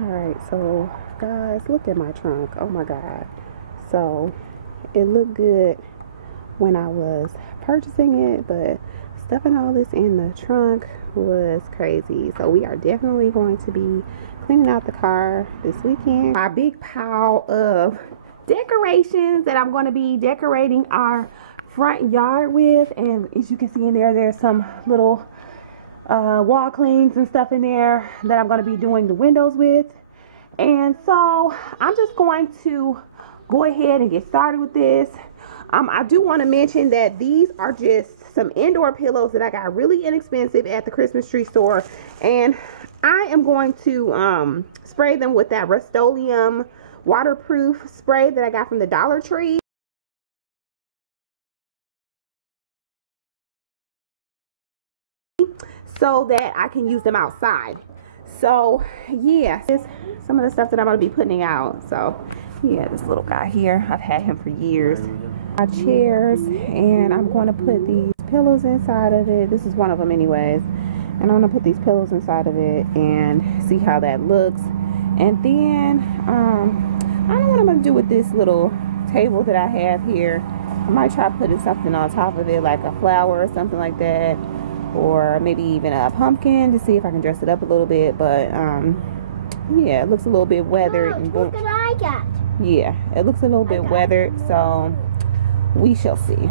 Alright, so guys, look at my trunk. Oh my god. So it looked good when I was purchasing it, but stuffing all this in the trunk was crazy. So we are definitely going to be cleaning out the car this weekend. My big pile of decorations that I'm going to be decorating our front yard with, and as you can see in there, there's some little wall clings and stuff in there that I'm going to be doing the windows with. And so I'm just going to go ahead and get started with this. I do want to mention that these are just some indoor pillows that I got really inexpensive at the Christmas tree store, and I am going to spray them with that Rust-Oleum waterproof spray that I got from the Dollar Tree, so that I can use them outside. So yeah, this is some of the stuff that I'm going to be putting out. So yeah, this little guy here, I've had him for years. My chairs, and I'm going to put these pillows inside of it. This is one of them anyways, and I'm going to put these pillows inside of it and see how that looks. And then I don't know what I'm going to do with this little table that I have here. I might try putting something on top of it, like a flower or something like that, or maybe even a pumpkin, to see if I can dress it up a little bit. But yeah, it looks a little bit weathered. Mom, look what I got. Yeah, it looks a little bit weathered, so we shall see.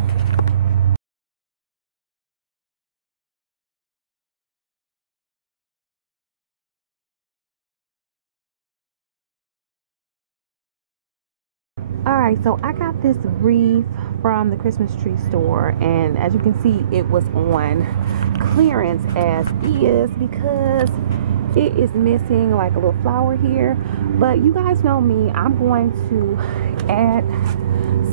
Alright, so I got this wreath from the Christmas tree store, and as you can see, it was on clearance as is because it is missing like a little flower here. But you guys know me, I'm going to add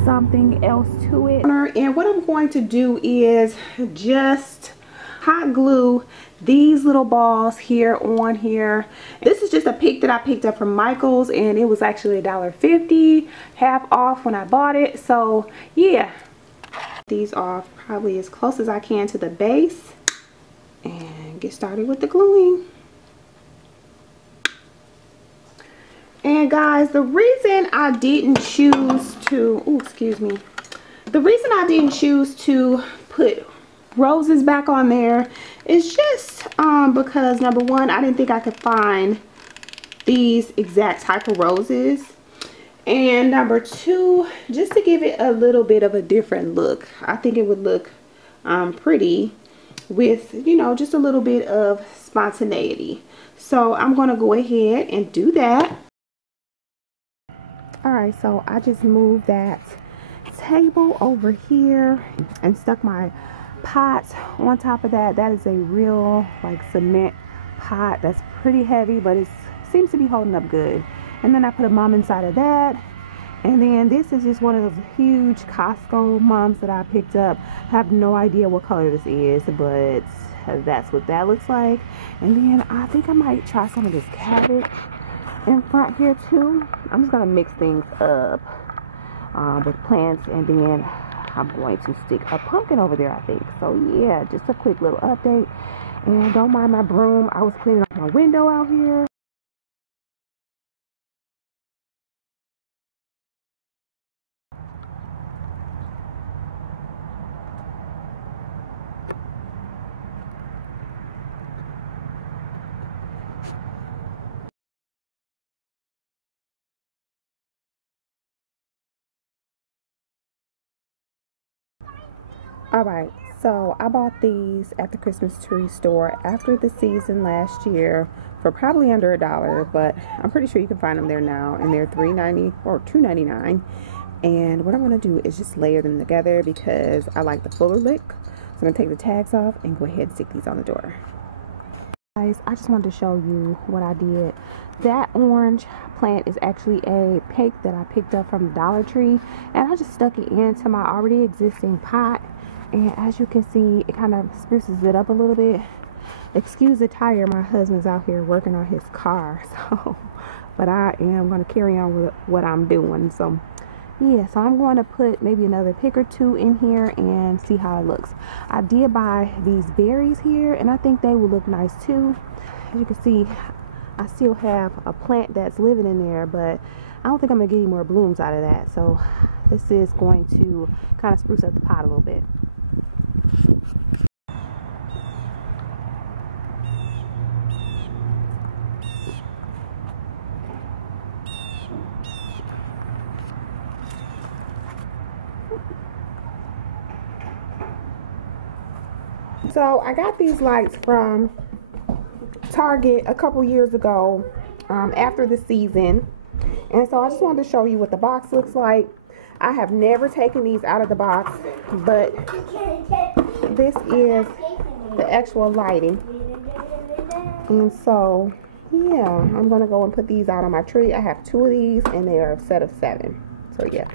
something else to it. And what I'm going to do is just hot glue these little balls here on here. This is just a pick that I picked up from Michael's, and it was actually $1.50, half off when I bought it. So yeah, these off probably as close as I can to the base and get started with the gluing. And guys, the reason I didn't choose to, the reason I didn't choose to put roses back on there is just because, number one, I didn't think I could find these exact type of roses, and number two, just to give it a little bit of a different look. I think it would look pretty with, you know, just a little bit of spontaneity. So I'm going to go ahead and do that. Alright, so I just moved that table over here and stuck my pot on top of that. That is a real like cement pot that's pretty heavy, but it seems to be holding up good. And then I put a mum inside of that, and then this is just one of those huge Costco mums that I picked up. I have no idea what color this is, but that's what that looks like. And then I think I might try some of this cabbage in front here too. I'm just gonna mix things up with plants, and then I'm going to stick a pumpkin over there, I think. So yeah, just a quick little update. And don't mind my broom, I was cleaning up my window out here. Alright, so I bought these at the Christmas tree store after the season last year for probably under $1, but I'm pretty sure you can find them there now, and they're $3.90 or $2.99. And what I'm going to do is just layer them together because I like the fuller look. So I'm going to take the tags off and go ahead and stick these on the door. Guys, I just wanted to show you what I did. That orange plant is actually a pick that I picked up from the Dollar Tree, and I just stuck it into my already existing pot. And as you can see, it kind of spruces it up a little bit. Excuse the tire, my husband's out here working on his car, so but I am going to carry on with what I'm doing. So yeah, so I'm going to put maybe another pick or two in here and see how it looks. I did buy these berries here, and I think they will look nice too. As you can see, I still have a plant that's living in there, but I don't think I'm gonna get any more blooms out of that. So this is going to kind of spruce up the pot a little bit. So I got these lights from Target a couple years ago, after the season, and so I just wanted to show you what the box looks like. I have never taken these out of the box, but this is the actual lighting. And so yeah, I'm gonna go and put these out on my tree. I have 2 of these and they are a set of 7. So yeah.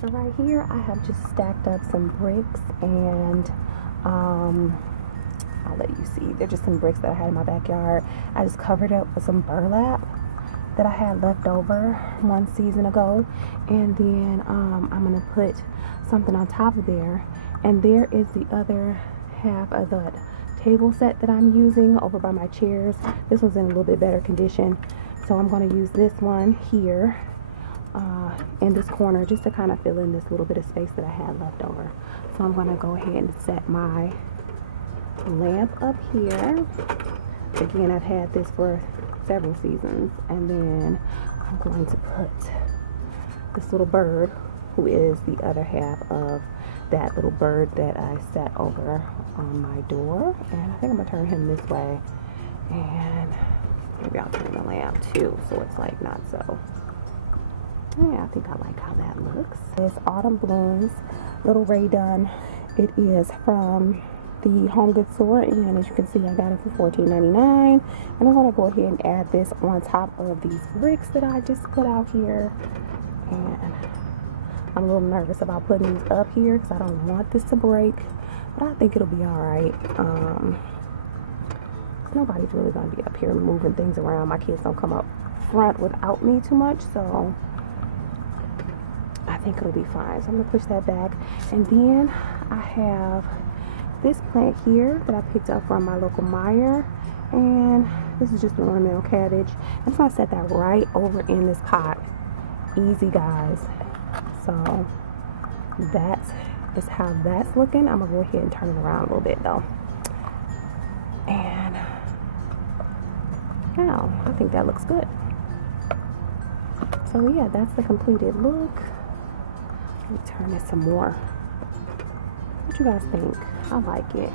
So right here I have just stacked up some bricks, and I'll let you see. They're just some bricks that I had in my backyard. I just covered up with some burlap that I had left over one season ago, and then I'm gonna put something on top of there. And there is the other half of the table set that I'm using over by my chairs. This one's in a little bit better condition, so I'm going to use this one here in this corner just to kind of fill in this little bit of space that I had left over. So I'm going to go ahead and set my lamp up here. Again, I've had this for several seasons. And then I'm going to put this little bird, who is the other half of that little bird that I set over on my door. And I think I'm going to turn him this way. And maybe I'll turn the lamp too, so it's like not so. Yeah, I think I like how that looks. It's Autumn Blooms, Little Ray Dunn. It is from the Home Goods store, and as you can see, I got it for $14.99. And I'm gonna go ahead and add this on top of these bricks that I just put out here. And I'm a little nervous about putting these up here because I don't want this to break, but I think it'll be all right. Nobody's really gonna be up here moving things around. My kids don't come up front without me too much, so I think it'll be fine. So I'm gonna push that back, and then I have this plant here that I picked up from my local Meyer, and this is just an ornamental cabbage. I'm just gonna set that right over in this pot. Easy, guys. So that is how that's looking. I'm gonna go ahead and turn it around a little bit though, and now I think that looks good. So yeah, that's the completed look. Let me turn this some more. What you guys think? I like it.